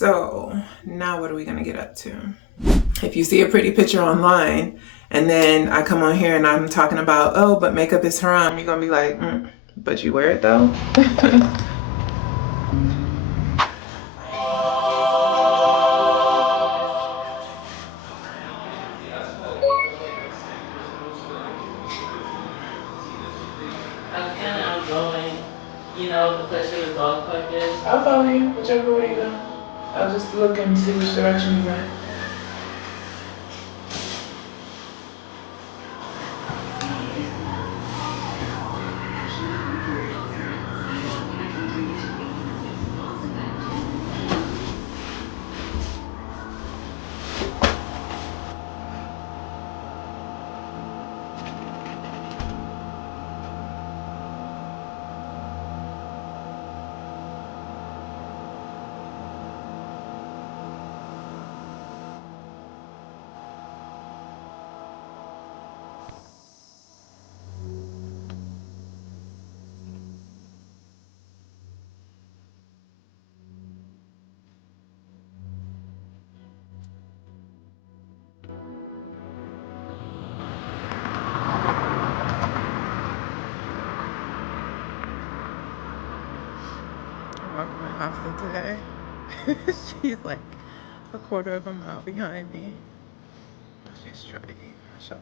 So now what are we gonna get up to? If you see a pretty picture online and then I come on here and I'm talking about, oh, but makeup is haram, you're gonna be like, but you wear it though? The place where the dog park is. I'll follow you, whichever way you go. I'll just look and see which direction you went. Walking my hostel today. She's like a quarter of a mile behind me. She's trying. Mashallah.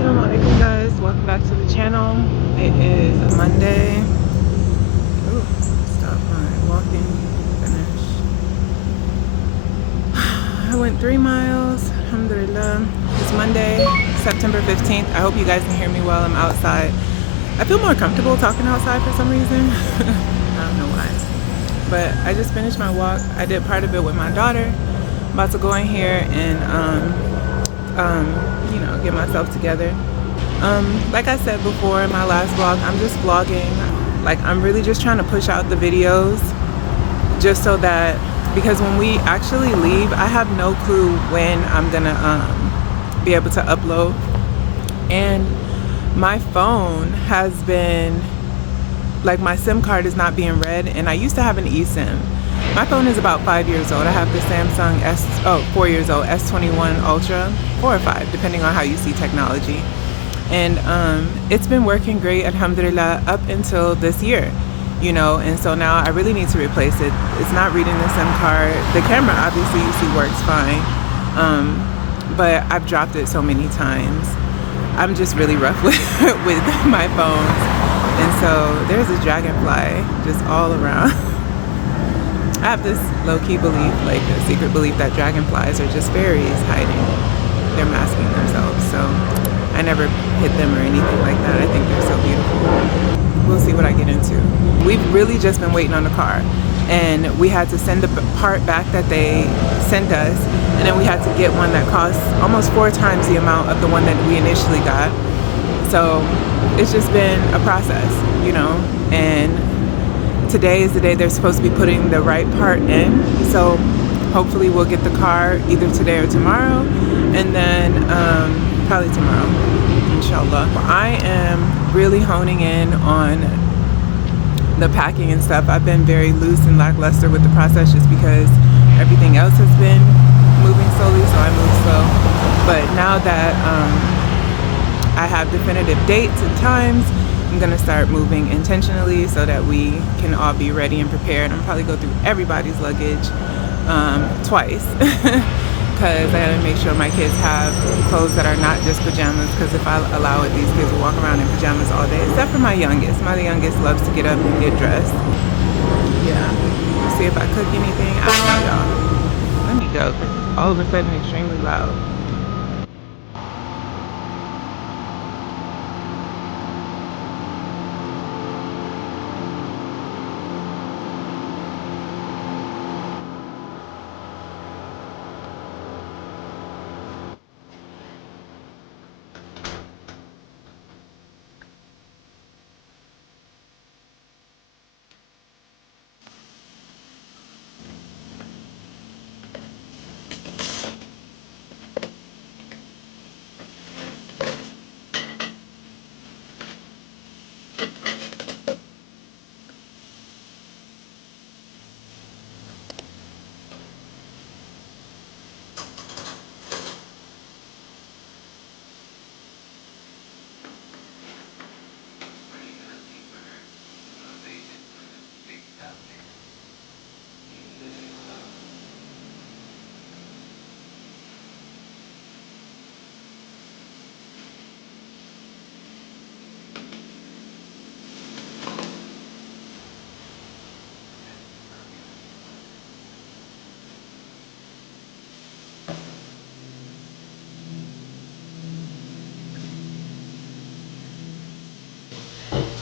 Assalamu alaikum guys, welcome back to the channel. It is a Monday. Ooh, stop my walking finish. I went 3 miles, alhamdulillah. It's Monday, September 15th. I hope you guys can hear me well. I'm outside. I feel more comfortable talking outside for some reason. I don't know why. But I just finished my walk. I did part of it with my daughter. I'm about to go in here and get myself together. Like I said before in my last vlog, I'm just vlogging. Like, I'm really just trying to push out the videos just so that, because when we actually leave, I have no clue when I'm gonna be able to upload. And my phone has been, like, my SIM card is not being read, and I used to have an eSIM. My phone is about 5 years old. I have the Samsung 4 years old, S21 Ultra, 4 or 5, depending on how you see technology. And it's been working great, alhamdulillah, up until this year, and so now I really need to replace it. It's not reading the SIM card. The camera, obviously, you see, works fine, but I've dropped it so many times. I'm just really rough with my phones. And so there's a dragonfly just all around. I have this low-key belief, like a secret belief, that dragonflies are just fairies hiding. They're masking themselves, so I never hit them or anything like that. I think they're so beautiful. We'll see what I get into. We've really just been waiting on the car, and we had to send the part back that they sent us, and then we had to get one that costs almost 4 times the amount of the one that we initially got. So it's just been a process, and today is the day they're supposed to be putting the right part in. So hopefully we'll get the car either today or tomorrow, and then probably tomorrow, inshallah. I am really honing in on the packing and stuff. I've been very loose and lackluster with the process just because everything else has been moving slowly, so I move slow. But now that I have definitive dates and times, I'm gonna start moving intentionally so that we can all be ready and prepared. I'm probably go through everybody's luggage twice because I gotta make sure my kids have clothes that are not just pajamas, because if I allow it, these kids will walk around in pajamas all day, except for my youngest. My youngest loves to get up and get dressed. Yeah. See if I cook anything. I don't know, y'all. Let me go. All of a sudden, extremely loud.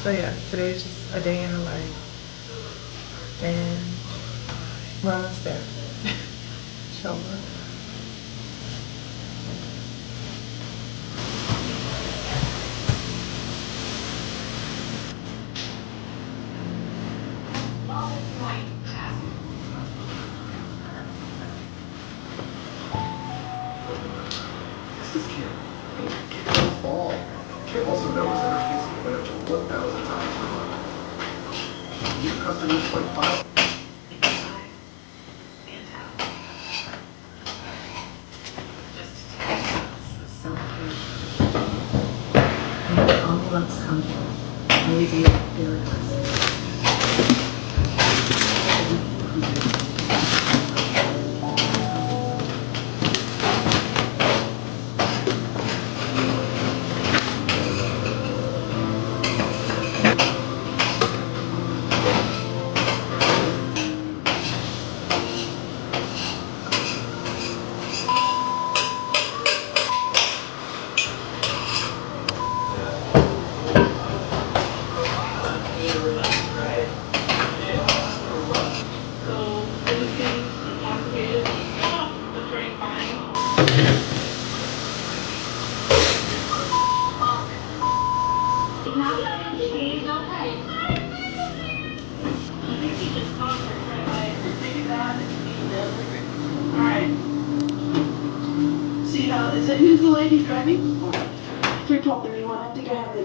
So yeah, today's just a day in the life, and we're almost there. Inshallah. This is Kim. Kim fall. Kim also knows that her kids will win up to 1,000 times per month. New customers like 5. Envelopes come maybe very aggressive. See how is it? Who's the lady driving? You're talking to me when I think I have the.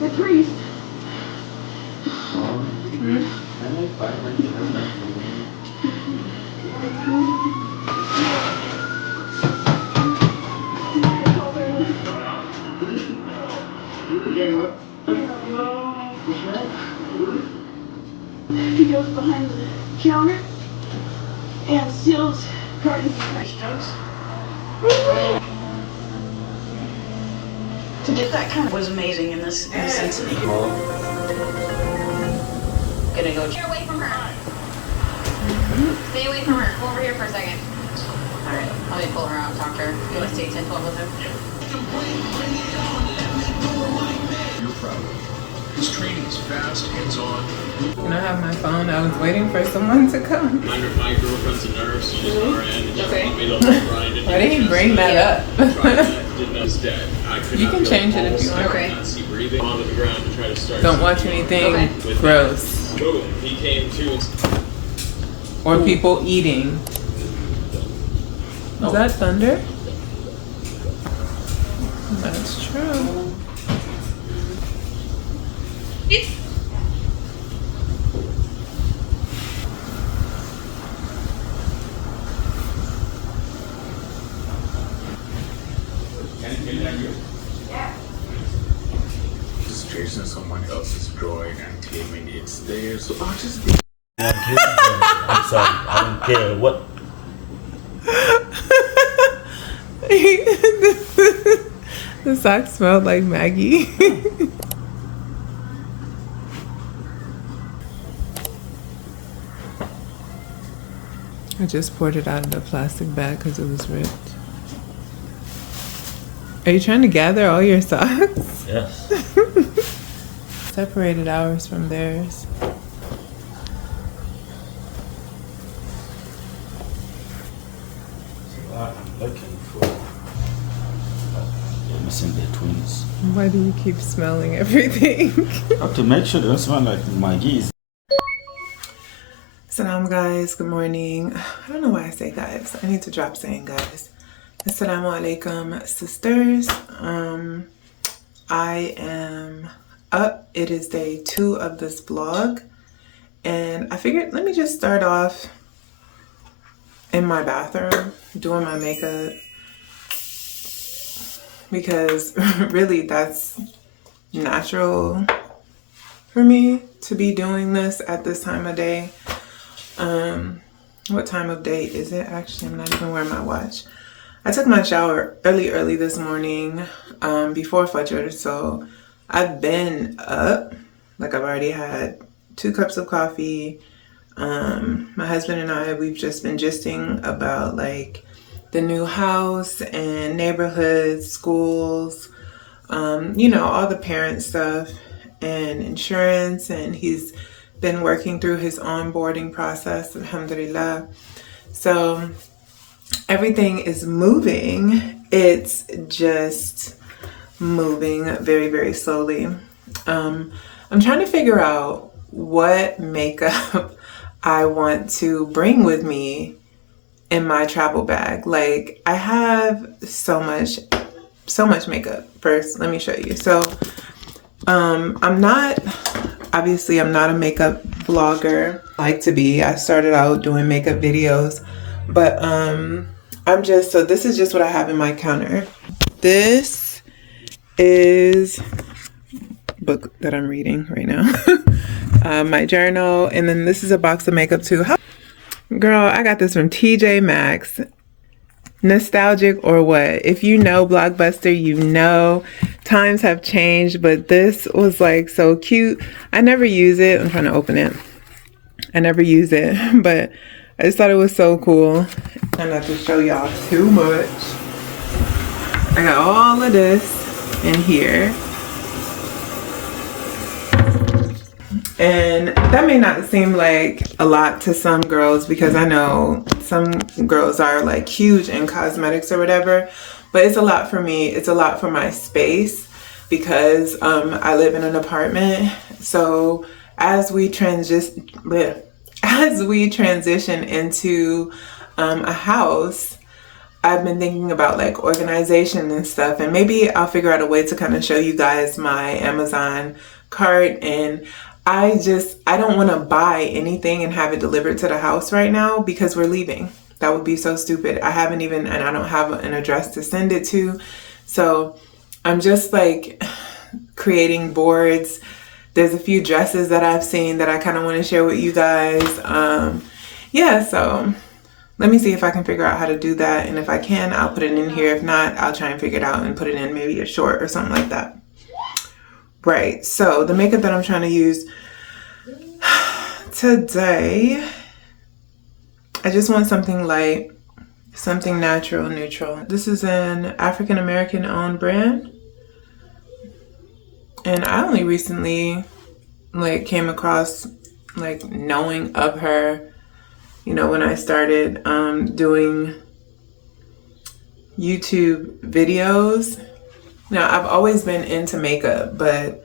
The priest. He goes behind the counter and steals cartons of Christians. To get that kind of was amazing in this incident. Gonna go. Stay away from her. Stay away from her. Come over here for a second. Alright, let me pull her out and talk to her. You want to stay 10-12 with her? You're proud of him. His training is fast, hands-on. And I have my phone. I was waiting for someone to come. My girlfriend's a nurse. She's an RN. And Okay. want me to like grind it. Why did he bring that up? Didn't know he's dead. I could You not can feel change it if pulse. you want. I Okay. could not see breathing. Onto the ground to try to start. Don't watch something. anything Okay. With gross. that, boom. He came to. Or people eating. Is that thunder? That's true. Just chasing someone else's joy and claiming it's theirs. So I'll just be I'm sorry. I don't care what. The socks smelled like Maggie. I just poured it out of the plastic bag because it was ripped. Are you trying to gather all your socks? Yes. Separated ours from theirs. I'm looking for. They're missing their twins. Why do you keep smelling everything? I have to make sure they don't smell like Maggie's. Assalamu guys, good morning. I don't know why I say guys. I need to drop saying guys. Assalamu alaikum sisters. I am up. It is day 2 of this vlog. And I figured let me just start off in my bathroom doing my makeup. Because really that's natural for me to be doing this at this time of day. What time of day is it? Actually, I'm not even wearing my watch. I took my shower early this morning, before Fajr, so I've been up. Like, I've already had 2 cups of coffee. My husband and I, we've just been gisting about like the new house and neighborhoods, schools, you know, all the parent stuff and insurance, and he's been working through his onboarding process, alhamdulillah. So everything is moving. It's just moving very, very slowly. I'm trying to figure out what makeup I want to bring with me in my travel bag. Like, I have so much makeup. First, let me show you. So I'm not a makeup vlogger. I like to be. I started out doing makeup videos, but so this is just what I have in my counter. This is book that I'm reading right now. My journal, and then this is a box of makeup too. Girl, I got this from TJ Maxx. Nostalgic or what? If you know Blockbuster, you know times have changed, but this was like so cute. I never use it. I'm trying to open it. I never use it, but I just thought it was so cool. I'm not to show y'all too much. I got all of this in here. And that may not seem like a lot to some girls, because I know some girls are like huge in cosmetics or whatever, but it's a lot for me. It's a lot for my space, because I live in an apartment. So as we transition into a house, I've been thinking about like organization and stuff, and maybe I'll figure out a way to kind of show you guys my Amazon cart. And I don't want to buy anything and have it delivered to the house right now, because we're leaving. That would be so stupid. I don't have an address to send it to. So I'm just like creating boards. There's a few dresses that I've seen that I kind of want to share with you guys. Yeah, so let me see if I can figure out how to do that. And if I can, I'll put it in here. If not, I'll try and figure it out and put it in maybe a short or something like that. Right, so the makeup that I'm trying to use today, I just want something light, something natural, neutral. This is an African-American owned brand. And I only recently like came across like knowing of her, you know, when I started doing YouTube videos. Now, I've always been into makeup, but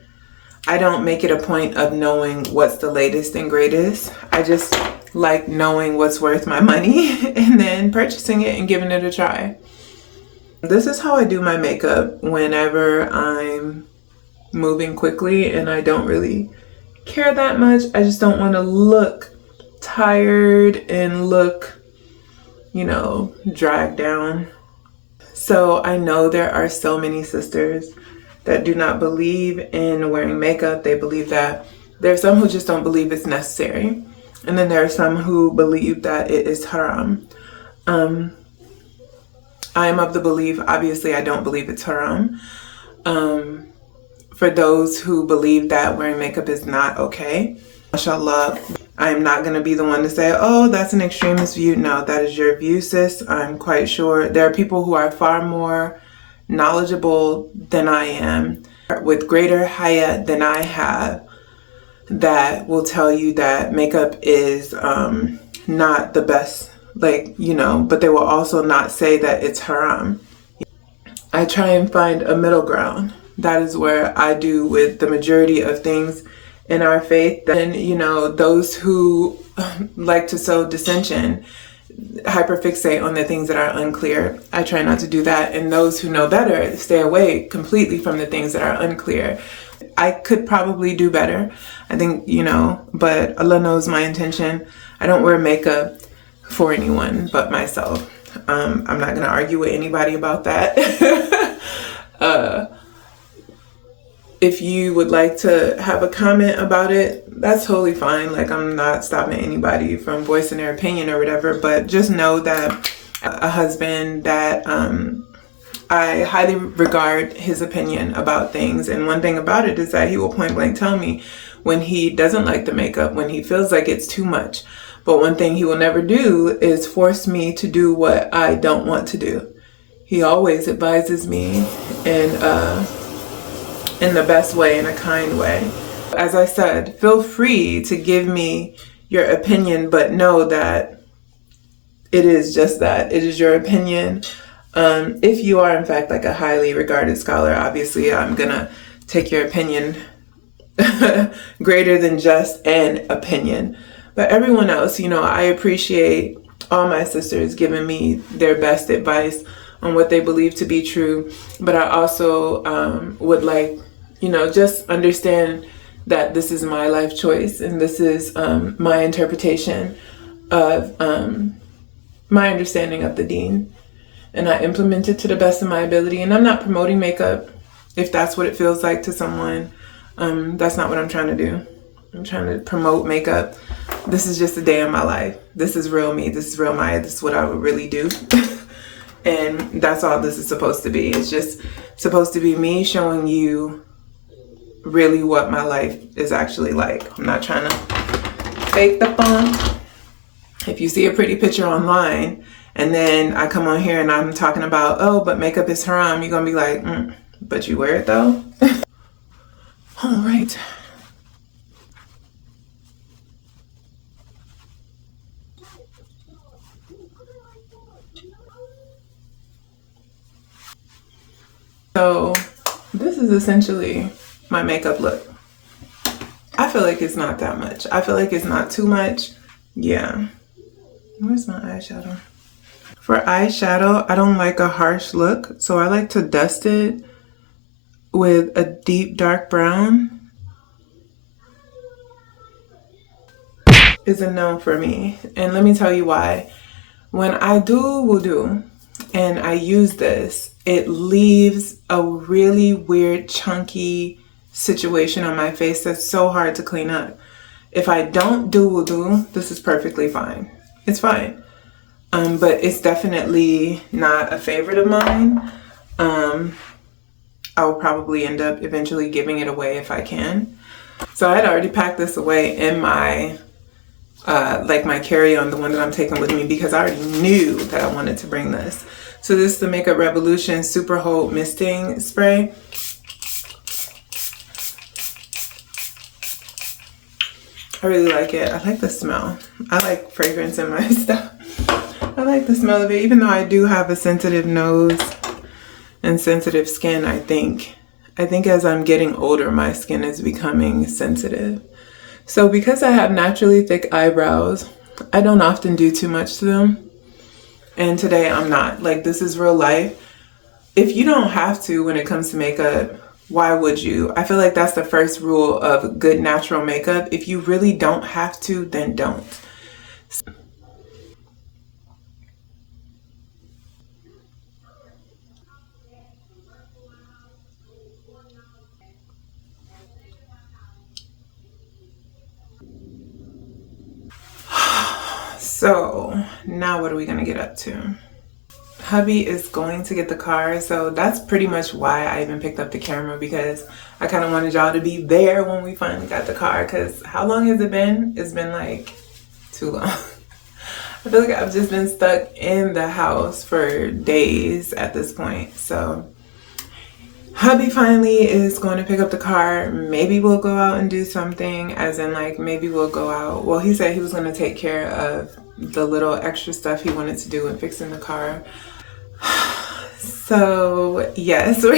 I don't make it a point of knowing what's the latest and greatest. I just like knowing what's worth my money and then purchasing it and giving it a try. This is how I do my makeup whenever I'm moving quickly and I don't really care that much. I just don't want to look tired and look, you know, dragged down. So I know there are so many sisters that do not believe in wearing makeup. They believe that there's some who just don't believe it's necessary. And then there are some who believe that it is haram. I am of the belief, obviously I don't believe it's haram. For those who believe that wearing makeup is not okay, mashallah, I am not going to be the one to say, oh, that's an extremist view. No, that is your view, sis. I'm quite sure there are people who are far more knowledgeable than I am, with greater haya than I have, that will tell you that makeup is not the best, like, you know, but they will also not say that it's haram. I try and find a middle ground. That is where I do with the majority of things in our faith. And, you know, those who like to sow dissension, hyperfixate on the things that are unclear, I try not to do that. And those who know better stay away completely from the things that are unclear. I could probably do better, I think, you know, but Allah knows my intention. I don't wear makeup for anyone but myself. I'm not going to argue with anybody about that. If you would like to have a comment about it, that's totally fine. Like, I'm not stopping anybody from voicing their opinion or whatever, but just know that a husband that I highly regard his opinion about things. And one thing about it is that he will point blank tell me when he doesn't like the makeup, when he feels like it's too much. But one thing he will never do is force me to do what I don't want to do. He always advises me in the best way, in a kind way. As I said, feel free to give me your opinion, but know that it is just that. It is your opinion. If you are, in fact, like a highly regarded scholar, obviously I'm gonna take your opinion greater than just an opinion. But everyone else, you know, I appreciate all my sisters giving me their best advice on what they believe to be true. But I also would like, you know, just understand that this is my life choice, and this is my interpretation of my understanding of the deen. And I implement it to the best of my ability. And I'm not promoting makeup. If that's what it feels like to someone, that's not what I'm trying to do. I'm trying to promote makeup. This is just a day in my life. This is real me. This is real Maya. This is what I would really do. And that's all this is supposed to be. It's just supposed to be me showing you really what my life is actually like. I'm not trying to fake the funk. If you see a pretty picture online and then I come on here and I'm talking about, oh, but makeup is haram, you're gonna be like, but you wear it though? All right. So this is essentially my makeup look. I feel like it's not that much. I feel like it's not too much. Yeah. Where's my eyeshadow? For eyeshadow, I don't like a harsh look, so I like to dust it with a deep dark brown. Is a no for me. And let me tell you why. When I do wudu and I use this, it leaves a really weird chunky situation on my face that's so hard to clean up. If I don't do wudu, this is perfectly fine. It's fine. But it's definitely not a favorite of mine. I'll probably end up eventually giving it away if I can. So I had already packed this away in my like my carry-on, the one that I'm taking with me, because I already knew that I wanted to bring this. So this is the Makeup Revolution Super Hold Misting Spray. I really like it. I like the smell. I like fragrance in my stuff. I like the smell of it, even though I do have a sensitive nose and sensitive skin. I think as I'm getting older, my skin is becoming sensitive. So because I have naturally thick eyebrows, I don't often do too much to them. And today I'm not. Like, this is real life. If you don't have to when it comes to makeup, why would you? I feel like that's the first rule of good natural makeup. If you really don't have to, then don't. So now what are we gonna get up to? Hubby is going to get the car, so that's pretty much why I even picked up the camera, because I kind of wanted y'all to be there when we finally got the car. Because how long has it been? It's been like too long. I feel like I've just been stuck in the house for days at this point. So hubby finally is going to pick up the car. Maybe we'll go out and do something, as in like maybe we'll go out. Well, he said he was going to take care of the little extra stuff he wanted to do in fixing the car. So yes, we're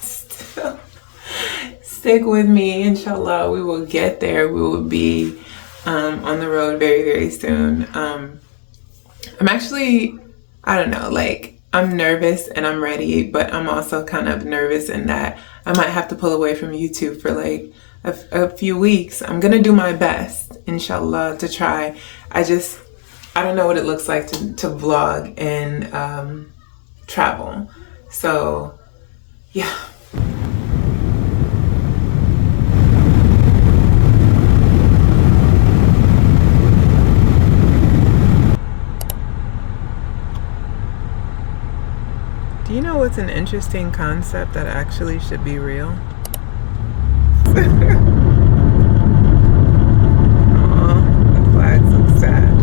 still, stick with me. Inshallah, we will get there. We will be on the road very, very soon. I'm actually, I don't know, like I'm nervous and I'm ready, but I'm also kind of nervous in that I might have to pull away from YouTube for like a few weeks. I'm gonna do my best, inshallah, to try. I don't know what it looks like to vlog and travel. So yeah. Do you know what's an interesting concept that actually should be real? Aw, the flags look sad.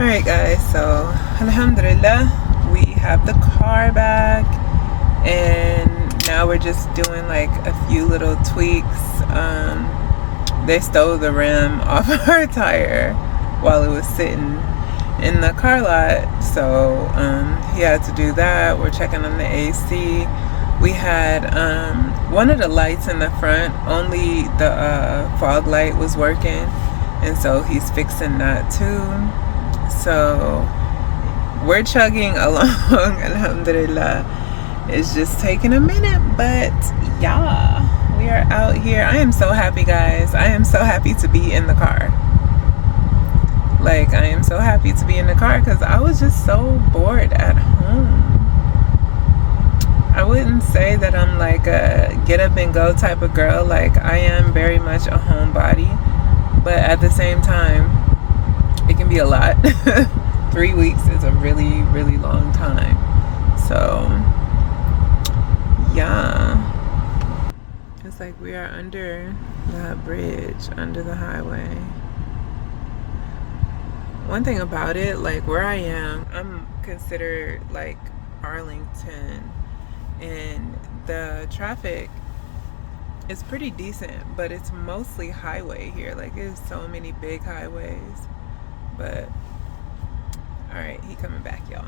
Alright guys, so alhamdulillah, we have the car back, and now we're just doing like a few little tweaks. They stole the rim off our tire while it was sitting in the car lot, so he had to do that. We're checking on the AC. We had one of the lights in the front, only the fog light was working, and so he's fixing that too. So we're chugging along, alhamdulillah. It's just taking a minute, but yeah, we are out here. I am so happy, guys. I am so happy to be in the car. Like, I am so happy to be in the car because I was just so bored at home. I wouldn't say that I'm like a get up and go type of girl. Like, I am very much a homebody, but at the same time, it can be a lot. 3 weeks is a really, really long time. So yeah, it's like we are under that bridge, under the highway. One thing about it, like where I am, I'm considered like Arlington, and the traffic is pretty decent, but it's mostly highway here. Like, there's so many big highways. But all right, he coming back, y'all.